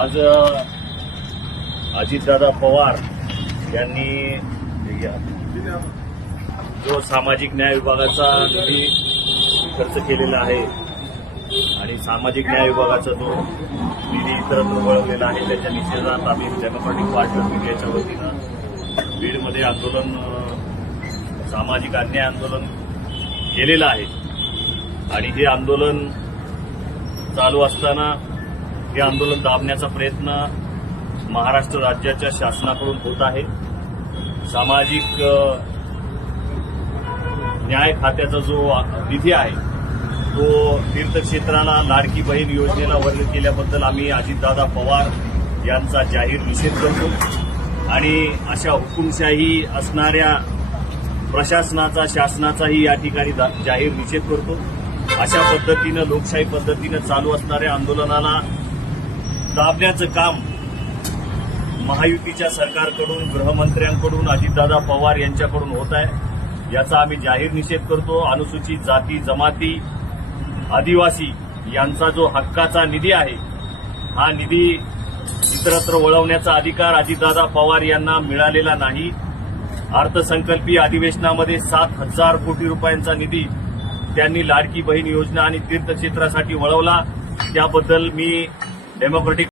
आज अजितदादा पवार यांनी जो सामाजिक न्याय विभागाचा निधी खर्च केलेला आहे आणि सामाजिक न्याय विभागाचा जो निधी इतरत्र वळवलेला आहे त्याच्या निषेधात आम्ही डेमोक्रॅटिक पार्टी ऑफ इंडियाच्या वतीनं बीडमध्ये आंदोलन सामाजिक अन्याय आंदोलन केलेलं आहे. आणि हे आंदोलन चालू असताना हे आंदोलन दाबण्याचा प्रयत्न महाराष्ट्र राज्याच्या शासनाकडून होत आहे. सामाजिक न्याय खात्याचा जो निधी आहे तो तीर्थक्षेत्राला लाडकी बहीण योजनेला वर्ग केल्याबद्दल आम्ही अजितदादा पवार यांचा जाहीर निषेध करतो. आणि अशा हुकुमशाही असणाऱ्या प्रशासनाचा शासनाचाही या ठिकाणी जाहीर निषेध करतो. अशा पद्धतीनं लोकशाही पद्धतीनं चालू असणाऱ्या आंदोलनाला दाबण्याचं काम महायुतीच्या सरकारकडून गृहमंत्र्यांकडून अजितदादा पवार यांच्याकडून होत आहे. याचा आम्ही जाहीर निषेध करतो. अनुसूचित जाती जमाती आदिवासी यांचा जो हक्काचा निधी आहे हा निधी इतरत्र वळवण्याचा अधिकार अजितदादा पवार यांना मिळालेला नाही. अर्थसंकल्पीय अधिवेशनामध्ये सात हजार कोटी रुपयांचा निधी त्यांनी लाडकी बहीण योजना आणि तीर्थक्षेत्रासाठी वळवला. त्याबद्दल मी डेमोक्रेटिक